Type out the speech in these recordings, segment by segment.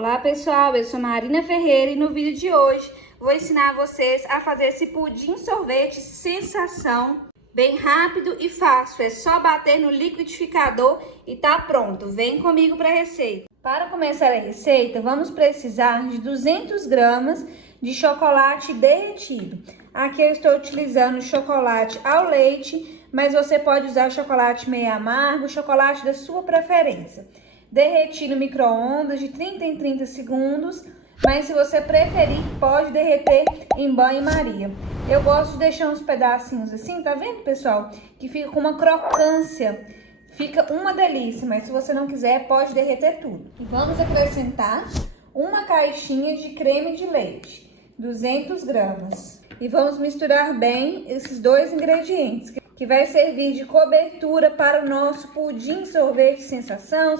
Olá pessoal, eu sou Marina Ferreira e no vídeo de hoje vou ensinar vocês a fazer esse pudim sorvete sensação, bem rápido e fácil. É só bater no liquidificador e tá pronto. Vem comigo para a receita. Para começar a receita, vamos precisar de 200 gramas de chocolate derretido. Aqui eu estou utilizando chocolate ao leite, mas você pode usar chocolate meio amargo, chocolate da sua preferência. Derreti no micro-ondas de 30 em 30 segundos, mas se você preferir, pode derreter em banho-maria. Eu gosto de deixar uns pedacinhos assim, tá vendo, pessoal? Que fica com uma crocância, fica uma delícia, mas se você não quiser, pode derreter tudo. E vamos acrescentar uma caixinha de creme de leite, 200 gramas. E vamos misturar bem esses dois ingredientes, que vai servir de cobertura para o nosso pudim sorvete sensação,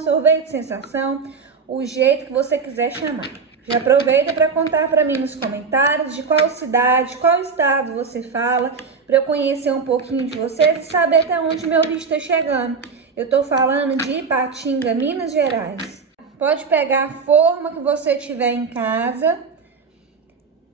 o jeito que você quiser chamar. Já aproveita para contar para mim nos comentários de qual cidade, qual estado você fala, para eu conhecer um pouquinho de vocês e saber até onde meu vídeo está chegando. Eu estou falando de Ipatinga, Minas Gerais. Pode pegar a forma que você tiver em casa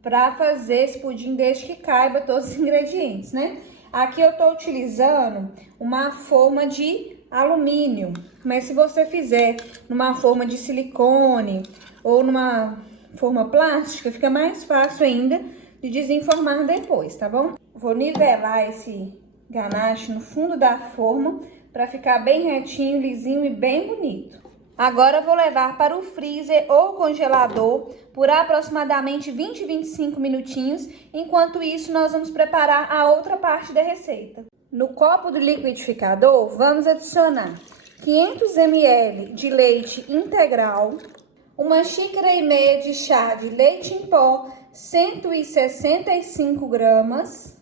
para fazer esse pudim desde que caiba todos os ingredientes, né? Aqui eu tô utilizando uma forma de alumínio, mas se você fizer numa forma de silicone ou numa forma plástica, fica mais fácil ainda de desenformar depois, tá bom? Vou nivelar esse ganache no fundo da forma para ficar bem retinho, lisinho e bem bonito. Agora eu vou levar para o freezer ou congelador por aproximadamente 20 a 25 minutinhos. Enquanto isso, nós vamos preparar a outra parte da receita. No copo do liquidificador, vamos adicionar 500 ml de leite integral, uma xícara e meia de chá de leite em pó, 165 gramas,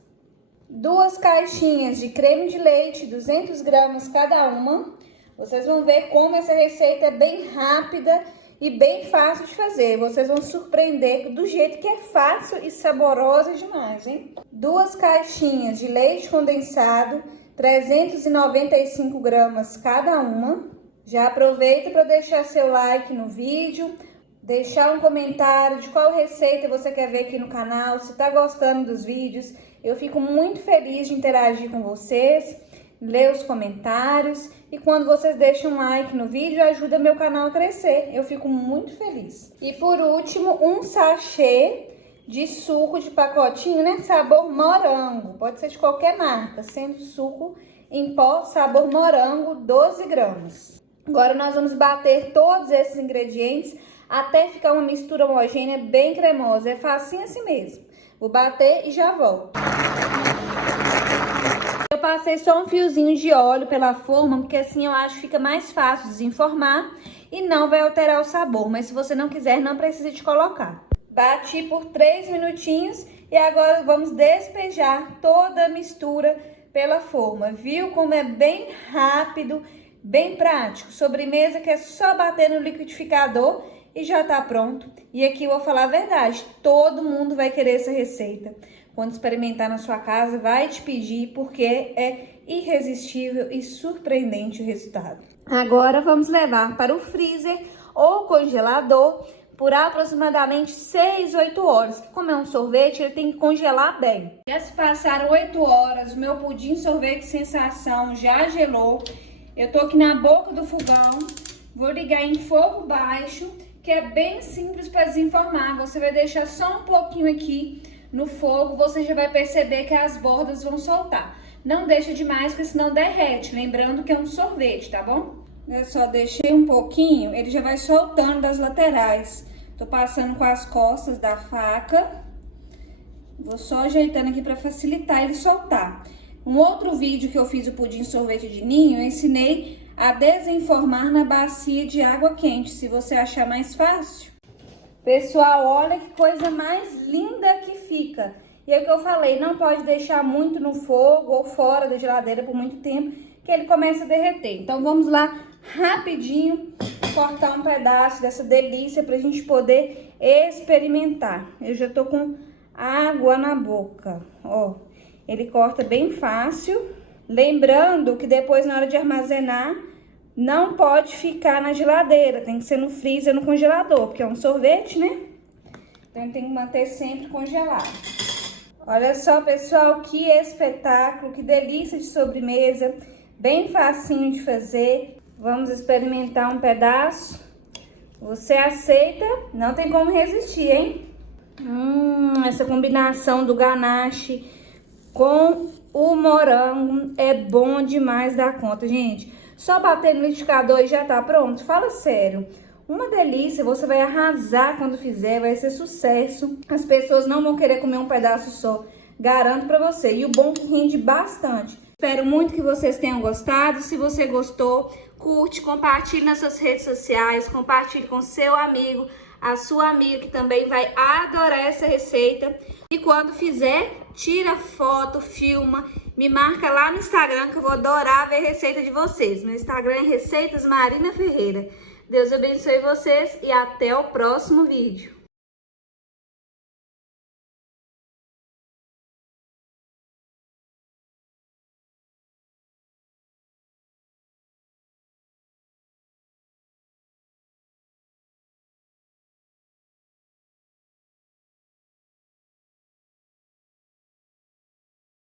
2 caixinhas de creme de leite, 200 gramas cada uma. Vocês vão ver como essa receita é bem rápida e bem fácil de fazer. Vocês vão surpreender do jeito que é fácil e saborosa demais, hein? 2 caixinhas de leite condensado, 395 gramas cada uma. Já aproveita para deixar seu like no vídeo, deixar um comentário de qual receita você quer ver aqui no canal, se tá gostando dos vídeos. Eu fico muito feliz de interagir com vocês, ler os comentários, e quando vocês deixam um like no vídeo, ajuda meu canal a crescer. Eu fico muito feliz. E por último, um sachê de suco de pacotinho, né? Sabor morango. Pode ser de qualquer marca, sendo suco em pó, sabor morango, 12 gramas. Agora nós vamos bater todos esses ingredientes até ficar uma mistura homogênea bem cremosa. É facinho assim mesmo. Vou bater e já volto. Eu passei só um fiozinho de óleo pela forma, porque assim eu acho que fica mais fácil desenformar e não vai alterar o sabor. Mas se você não quiser, não precisa de colocar. Bati por 3 minutinhos e agora vamos despejar toda a mistura pela forma. Viu como é bem rápido, bem prático? Sobremesa que é só bater no liquidificador e já tá pronto. E aqui eu vou falar a verdade, todo mundo vai querer essa receita. Quando experimentar na sua casa, vai te pedir, porque é irresistível e surpreendente o resultado. Agora vamos levar para o freezer ou congelador por aproximadamente 6 a 8 horas. Como é um sorvete, ele tem que congelar bem. Já se passaram 8 horas, o meu pudim sorvete sensação já gelou. Eu tô aqui na boca do fogão, vou ligar em fogo baixo, que é bem simples para desenformar. Você vai deixar só um pouquinho aqui no fogo, você já vai perceber que as bordas vão soltar. Não deixa demais, porque senão derrete. Lembrando que é um sorvete, tá bom? Eu só deixei um pouquinho, ele já vai soltando das laterais. Tô passando com as costas da faca. Vou só ajeitando aqui para facilitar ele soltar. Um outro vídeo que eu fiz o pudim sorvete de ninho, eu ensinei a desenformar na bacia de água quente, se você achar mais fácil. Pessoal, olha que coisa mais linda que fica. E é o que eu falei, não pode deixar muito no fogo ou fora da geladeira por muito tempo, que ele começa a derreter. Então vamos lá rapidinho cortar um pedaço dessa delícia pra gente poder experimentar. Eu já tô com água na boca, ó. Ele corta bem fácil. Lembrando que depois, na hora de armazenar, não pode ficar na geladeira, tem que ser no freezer, no congelador, porque é um sorvete, né? Então tem que manter sempre congelado. Olha só, pessoal, que espetáculo, que delícia de sobremesa, bem facinho de fazer. Vamos experimentar um pedaço. Você aceita? Não tem como resistir, hein? Essa combinação do ganache com o morango é bom demais da conta, gente. Só bater no liquidificador e já tá pronto? Fala sério. Uma delícia, você vai arrasar quando fizer, vai ser sucesso. As pessoas não vão querer comer um pedaço só, garanto pra você. E o bom que rende bastante. Espero muito que vocês tenham gostado. Se você gostou, curte, compartilhe nas suas redes sociais, compartilhe com seu amigo, a sua amiga que também vai adorar essa receita. E quando fizer, tira foto, filma, me marca lá no Instagram que eu vou adorar ver a receita de vocês. Meu Instagram é Receitas Marina Ferreira. Deus abençoe vocês e até o próximo vídeo.